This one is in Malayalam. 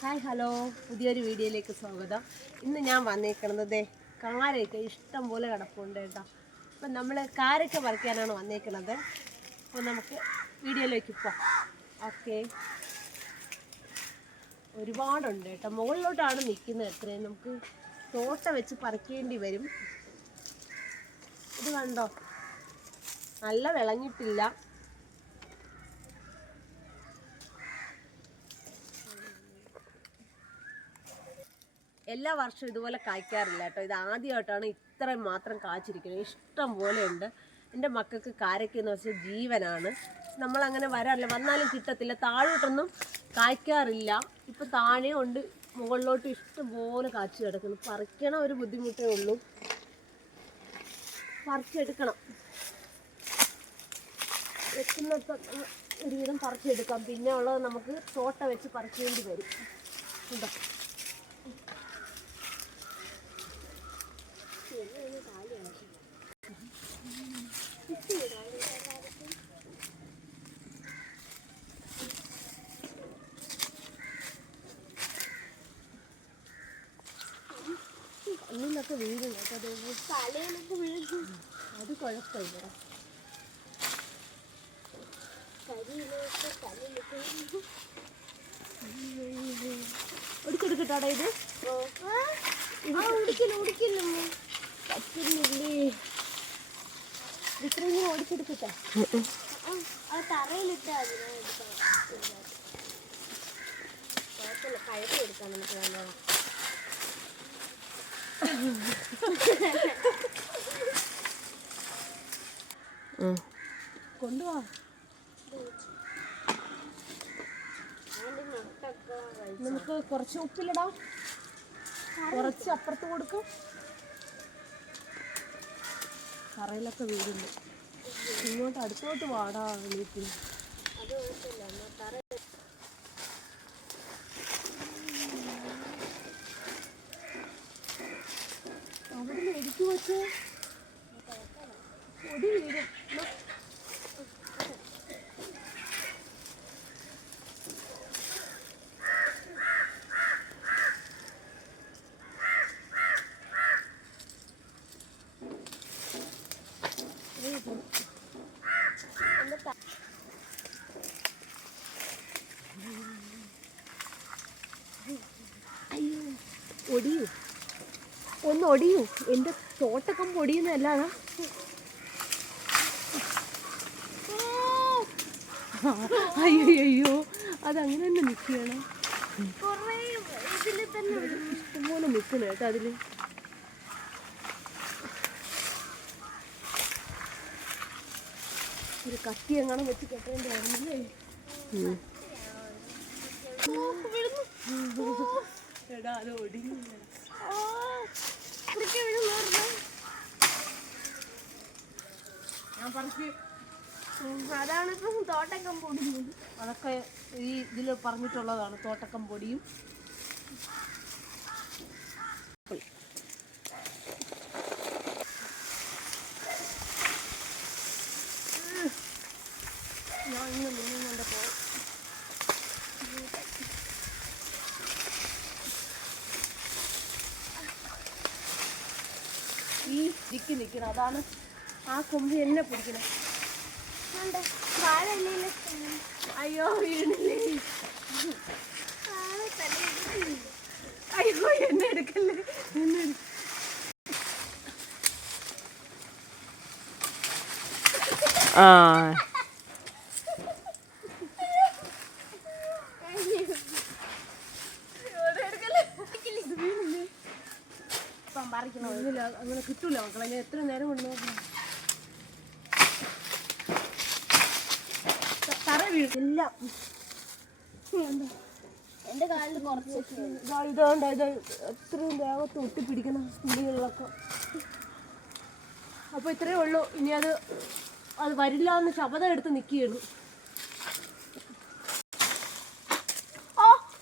Hi hello. പുതിയൊരു വീഡിയോയിലേക്ക് സ്വാഗതം. ഇന്ന് ഞാൻ വന്നേക്കണത് കാരയൊക്കെ ഇഷ്ടം പോലെ കിടപ്പുണ്ട് കേട്ടോ. അപ്പം നമ്മൾ കാരൊക്കെ പറിക്കാനാണ് വന്നേക്കണത്. അപ്പോൾ നമുക്ക് വീഡിയോയിലേക്ക് പോവാം ഓക്കെ. ഒരുപാടുണ്ട് കേട്ടോ. മുകളിലോട്ടാണ് നിൽക്കുന്നത് എത്രയും നമുക്ക് തോട്ട വെച്ച് പറിക്കേണ്ടി വരും. ഇത് കണ്ടോ? നല്ല വിളഞ്ഞിട്ടില്ല. എല്ലാ വർഷവും ഇതുപോലെ കായ്ക്കാറില്ല കേട്ടോ. ഇത് ആദ്യമായിട്ടാണ് ഇത്രയും മാത്രം കായ്ച്ചിരിക്കുന്നത് ഇഷ്ടം പോലെ ഉണ്ട് എന്റെ മക്കൾക്ക് കാരയ്ക്ക എന്ന് വെച്ചാൽ ജീവനാണ്. നമ്മളങ്ങനെ വരാറില്ല. വന്നാലും കിട്ടത്തില്ല. താഴോട്ടൊന്നും കായ്ക്കാറില്ല. ഇപ്പം താഴെ ഉണ്ട്. മുകളിലോട്ട് ഇഷ്ടം പോലെ കാച്ചു കിടക്കുന്നു. പറിക്കണ ഒരു ബുദ്ധിമുട്ടേ ഉള്ളൂ. പറിച്ചെടുക്കണം. വെക്കുന്ന ഒരുവിധം പറിച്ചെടുക്കാം. പിന്നെ ഉള്ളത് നമുക്ക് തോട്ട വെച്ച് പറിക്കേണ്ടി വരും. ഉണ്ടോ കണ്ണിലൊക്കെ വീഴും കേട്ടോ ദേവു. തലയിലൊക്കെ വീഴും അത് കുഴപ്പമില്ല. ഒടിച്ചെടുക്കട്ടാടാ ഇത്. ഇത്രയും കൂടെ ഓടിച്ചെടുക്കട്ടെ തറയിലിട്ട് അതിനെ എടുക്കാം. കുഴപ്പമില്ല. കഴുത്ത് എടുക്കാം നമുക്ക് നല്ലോണം കൊണ്ടുപോവാ നമുക്ക് കുറച്ച് ഉപ്പിലിടാം. കുറച്ച് അപ്പുറത്ത് കൊടുക്കും. കറയിലൊക്കെ വീടുണ്ട്. ഇങ്ങോട്ട് അടുത്തോട്ട് വാടാ വീട്ടിൽ അത് കുഴപ്പമില്ല എന്നാ തറ അവിടെ നിന്ന് എടുത്തു വെച്ച് എന്റെ അയ്യോ ഒടിയൂ. ഒന്ന് ഒടിയൂ. എന്റെ തോട്ടക്കം പൊടിയുന്നല്ലാതാ അയ്യോ അയ്യോ അതങ്ങനെ തന്നെ നിൽക്കുകയാണ്. ഇഷ്ടംപോലെ നിൽക്കണ കേട്ടോ അതിൽ ഒരു കത്തി എങ്ങനെ വെച്ച് കെട്ടേണ്ടി ഓ, ഞാൻ എടാ അത് ഒടിഞ്ഞില്ല. പറഞ്ഞോ. അതാണ് ഇപ്പം തോട്ടക്കം പൊടിഞ്ഞത് അതൊക്കെ ഈ ഇതിൽ പറഞ്ഞിട്ടുള്ളതാണ് തോട്ടക്കം പൊടിയും ഞാൻ ഇന്ന് നിന്നുകൊണ്ട് പോകും ഈ ദിക്കി നിൽക്കണം അതാണ് ആ കൊമ്പ് എന്നെ പിടിക്കണം. അയ്യോ വീണില്ലേ? അയ്യോ എന്നെ എടുക്കല്ലേ? എന്നെ ആ. അങ്ങനെ കിട്ടൂല മക്കളെ. ഞാൻ എത്ര നേരം കൊണ്ട് നോക്കണം തറ വീഴില്ല എന്റെ കാലിൽ കുറച്ച് ഇതാണ്ട് ഇത് എത്രയും ദേഹത്ത് ഒട്ടിപ്പിടിക്കുന്ന പുളികളിലൊക്കെ അപ്പോൾ ഇത്രയേ ഉള്ളൂ. ഇനി അത് അത് വരില്ല എന്ന് ശപഥം എടുത്ത് നിൽക്കുകയാണ്